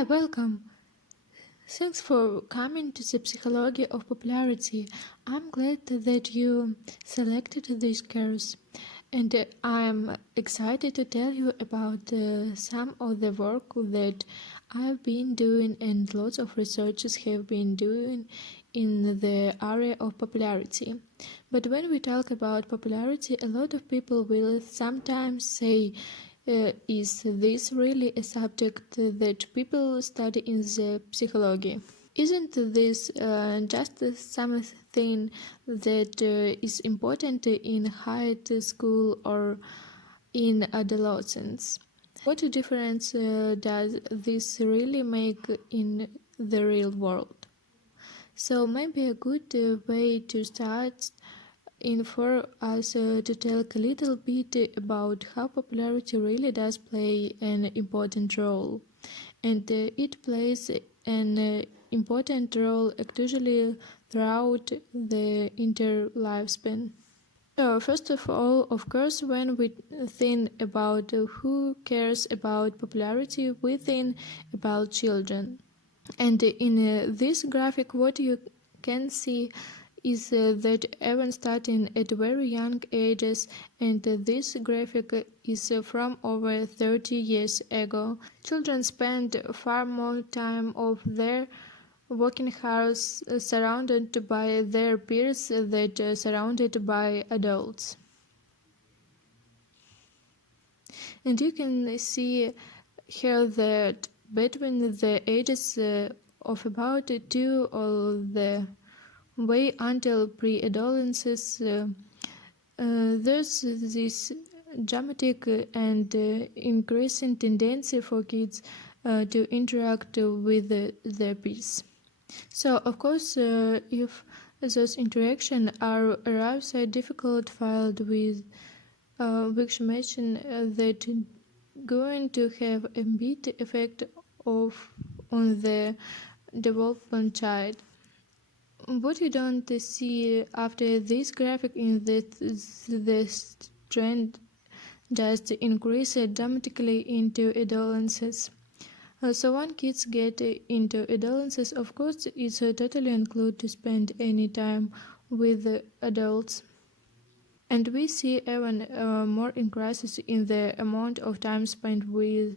Hi, welcome. Thanks for coming to the Psychology of Popularity. I'm glad that you selected this course, and I'm excited to tell you about some of the work that I've been doing and lots of researchers have been doing in the area of popularity. But when we talk about popularity, a lot of people will sometimes say, is this really a subject that people study in the psychology? Isn't this just something that is important in high school or in adolescence? What difference does this really make in the real world? So maybe a good way to start for us to talk a little bit about how popularity really does play an important role. And it plays an important role actually throughout the entire lifespan. So first of all, of course, when we think about who cares about popularity, we think about children. And in this graphic, what you can see is that even starting at very young ages, and this graphic is from over 30 years ago. Children spend far more time of their working hours surrounded by their peers than surrounded by adults. And you can see here that between the ages of about 2 or the way until pre-adolescence, there's this dramatic and increasing tendency for kids to interact with their peers. So, of course, if those interactions are rather difficult filled with which mention that going to have a big effect on the development child. What you don't see after this graphic is that this trend just increases dramatically into adolescence. So when kids get into adolescence, of course, it's totally included to spend any time with adults. And we see even more increases in the amount of time spent with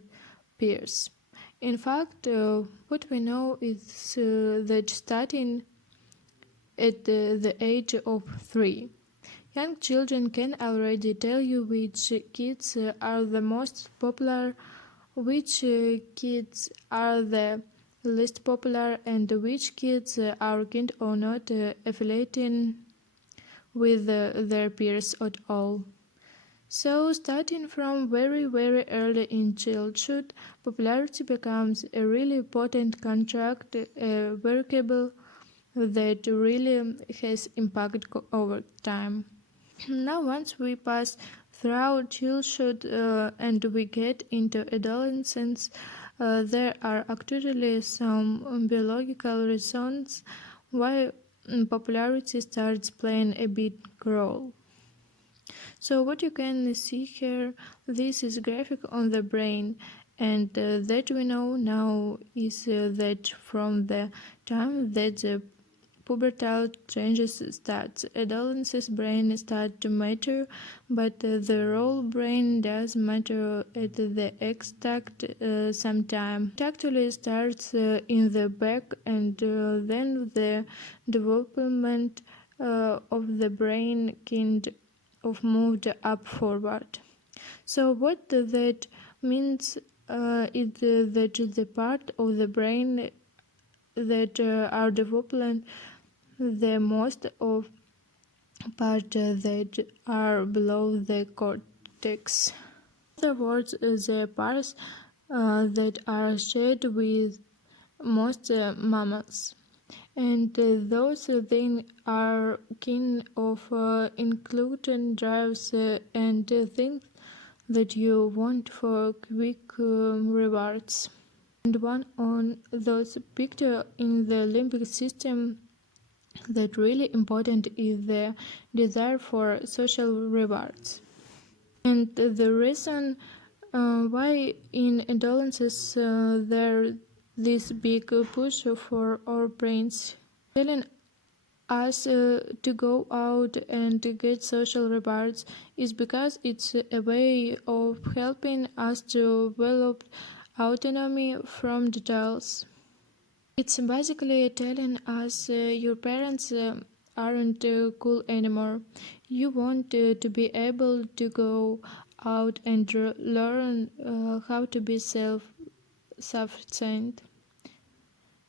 peers. In fact, what we know is that starting at the age of 3, young children can already tell you which kids are the most popular, which kids are the least popular, and which kids are keen or not affiliating with their peers at all. So, starting from very, very early in childhood, popularity becomes a really important contract, a variable that really has impact over time. Now, once we pass through childhood and we get into adolescence, there are actually some biological reasons why popularity starts playing a big role. So what you can see here, this is graphic on the brain, and that we know now is that from the time that the pubertal changes start, adolescent's brain starts to mature, but the whole brain does mature at the exact sometime. It actually starts in the back, and then the development of the brain kind of moved up forward. So what that means is that the part of the brain that are developing the most of part that are below the cortex. In other words, the parts that are shared with most mammals. And those things are kind of including drives and things that you want for quick rewards. And one on those pictures in the limbic system that really important is the desire for social rewards. And the reason why in adolescence there this big push for our brains, telling us to go out and to get social rewards is because it's a way of helping us to develop autonomy from details. It's basically telling us your parents aren't cool anymore. You want to be able to go out and learn how to be self-sufficient.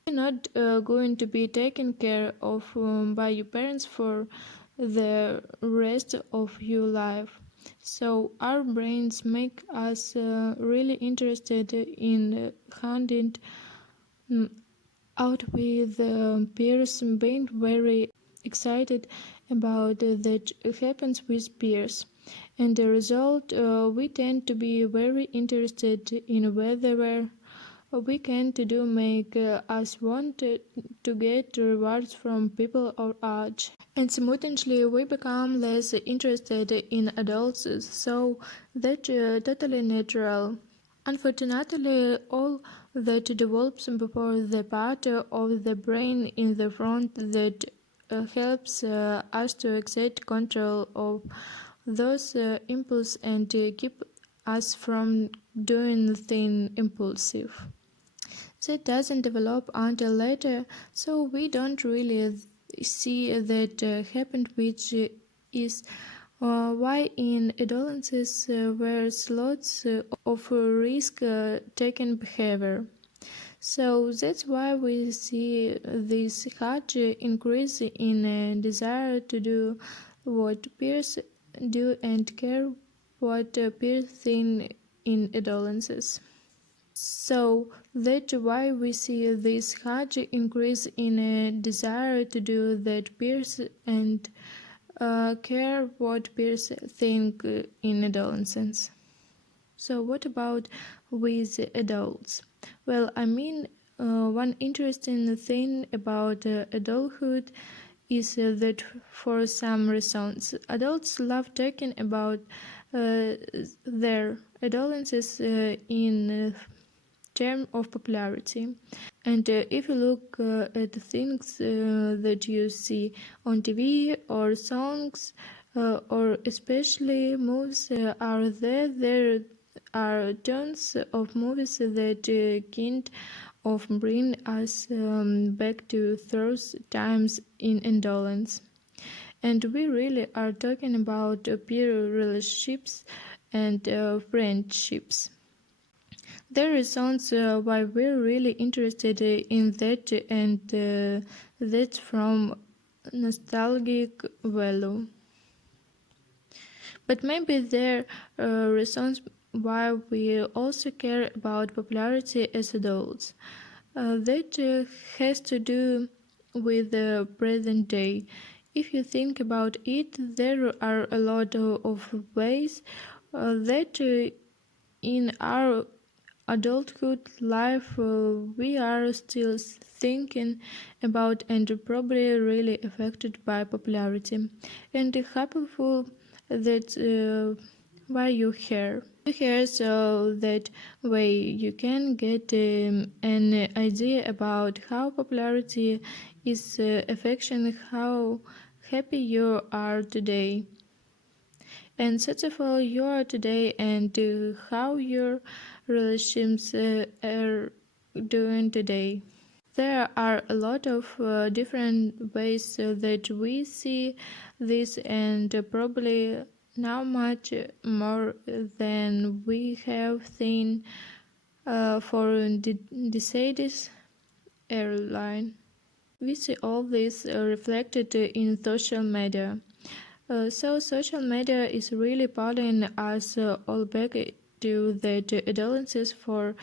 You're not going to be taken care of by your parents for the rest of your life. So our brains make us really interested in handing mm, out with peers, being very excited about that happens with peers. And the result, we tend to be very interested in whether we can to do make us want to get rewards from people our age. And simultaneously, we become less interested in adults, so that's totally natural. Unfortunately, all that develops before the part of the brain in the front that helps us to exert control of those impulses and keep us from doing things impulsive. That doesn't develop until later, so we don't really see that happen, which is why in adolescence there's lots of risk-taking behavior. So that's why we see this huge increase in desire to do what peers do and care what peers think in adolescence. So that's why we see this huge increase in a desire to do that peers and care what peers think in adolescence. So what about with adults? Well, one interesting thing about adulthood is that for some reasons, adults love talking about their adolescence in terms of popularity. And if you look at the things that you see on TV or songs or especially movies, there are tons of movies that kind of bring us back to those times in indolence. And we really are talking about peer relationships and friendships. There are reasons why we're really interested in that, and that's from nostalgic value. But maybe there are reasons why we also care about popularity as adults. That has to do with the present day. If you think about it, there are a lot of ways that in our adulthood life we are still thinking about and probably really affected by popularity. And helpful that why you here. You here so that way you can get an idea about how popularity is affecting how happy you are today and successful you are today and how your relationships are doing today. There are a lot of different ways that we see this, and probably now much more than we have seen for the Mercedes airline. We see all this reflected in social media. So social media is really pulling us all back to that adolescence for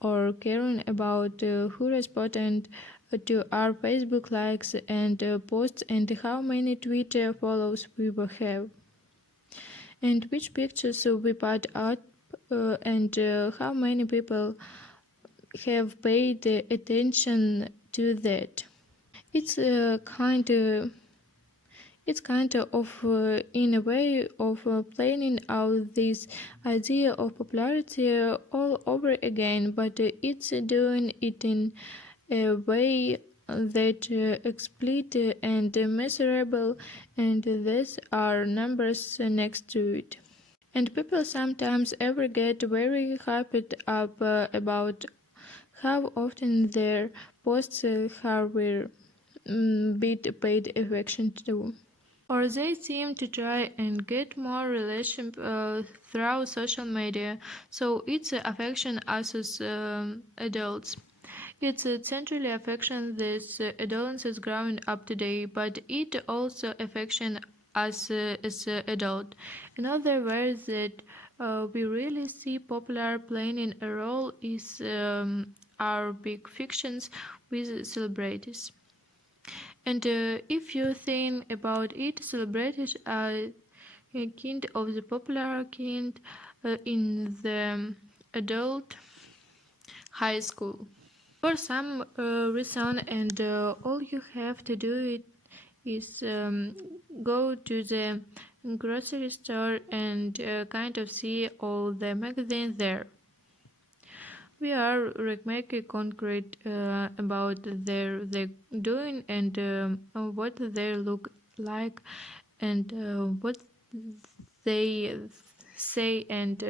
or caring about who responded to our Facebook likes and posts and how many Twitter follows we will have and which pictures we put up and how many people have paid attention to that. It's kind of It's kind of, in a way, of planning out this idea of popularity all over again, but it's doing it in a way that explicit and measurable, and these are numbers next to it. And people sometimes ever get very hyped up about how often their posts have bit paid affection to. Or they seem to try and get more relation through social media, so it's affection as adults. It's centrally affection this adolescence growing up today, but it also affection as adult. In other words, that we really see popular playing a role is our big fictions with celebrities. And if you think about it, celebrities are a kind of the popular kind in the adult high school. For some reason, and all you have to do it is go to the grocery store and kind of see all the magazines there. We are making concrete about their doing and what they look like and what they say and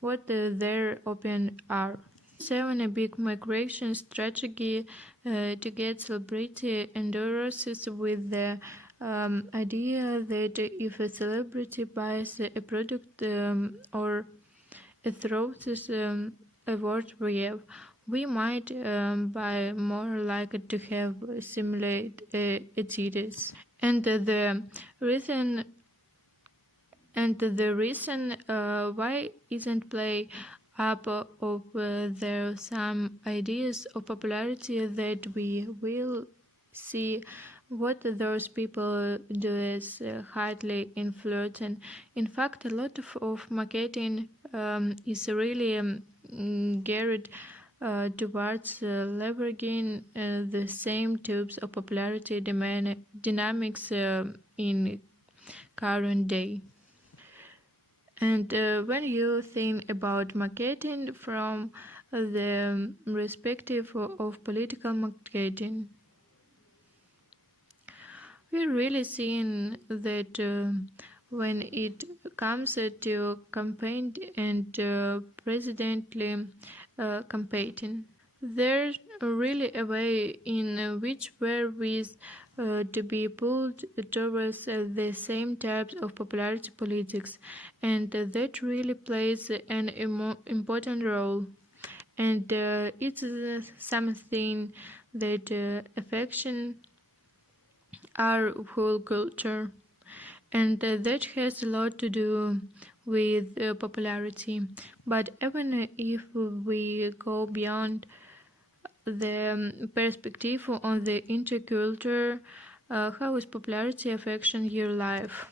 what their opinion are. Seven, a big migration strategy to get celebrity endorses with the idea that if a celebrity buys a product or throws this award we might buy more likely to have similar attitudes. And reason the reason why isn't play up of there some ideas of popularity that we will see what those people do is highly influencing. In fact, a lot of marketing is really geared towards leveraging the same types of popularity dynamics in current day. And when you think about marketing from the perspective of political marketing, we're really seeing that when it comes to campaign and presidential campaigning, there's really a way in which we're with to be pulled towards the same types of popularity politics, and that really plays an important role. And it's something that affection our whole culture, and that has a lot to do with popularity. But even if we go beyond the perspective on the interculture, how is popularity affecting your life?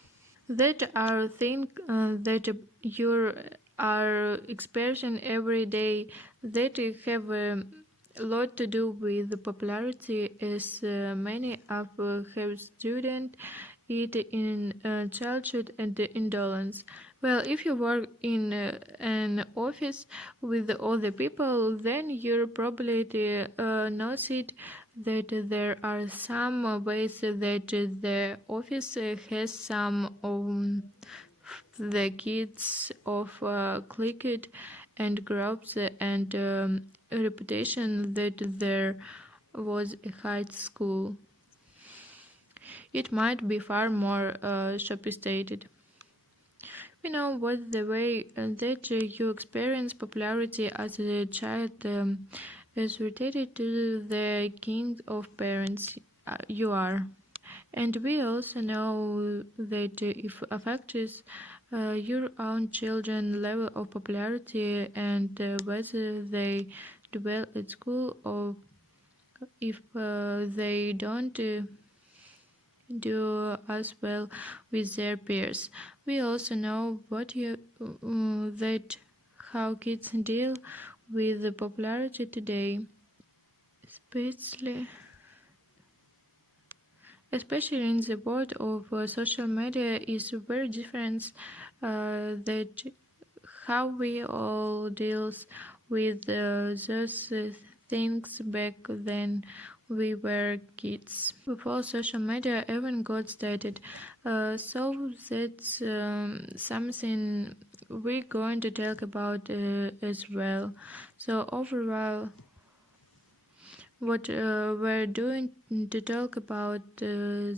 That are things that you are experiencing every day that have a lot to do with the popularity, as many of have student it in childhood and indolence. Well, if you work in an office with other people, then you probably noticed that there are some ways that the office has some the kids of clicked and groups and reputation that there was a high school. It might be far more sophisticated. We know what the way that you experience popularity as a child is related to the king of parents you are. And we also know that if affects your own children's level of popularity and whether they do well at school or if they don't do as well with their peers. We also know what that how kids deal with the especially in the world of social media, is very different. That how we all deals with those things back then we were kids, before social media even got started. So that's something we're going to talk about as well. So overall, what we're doing to talk about the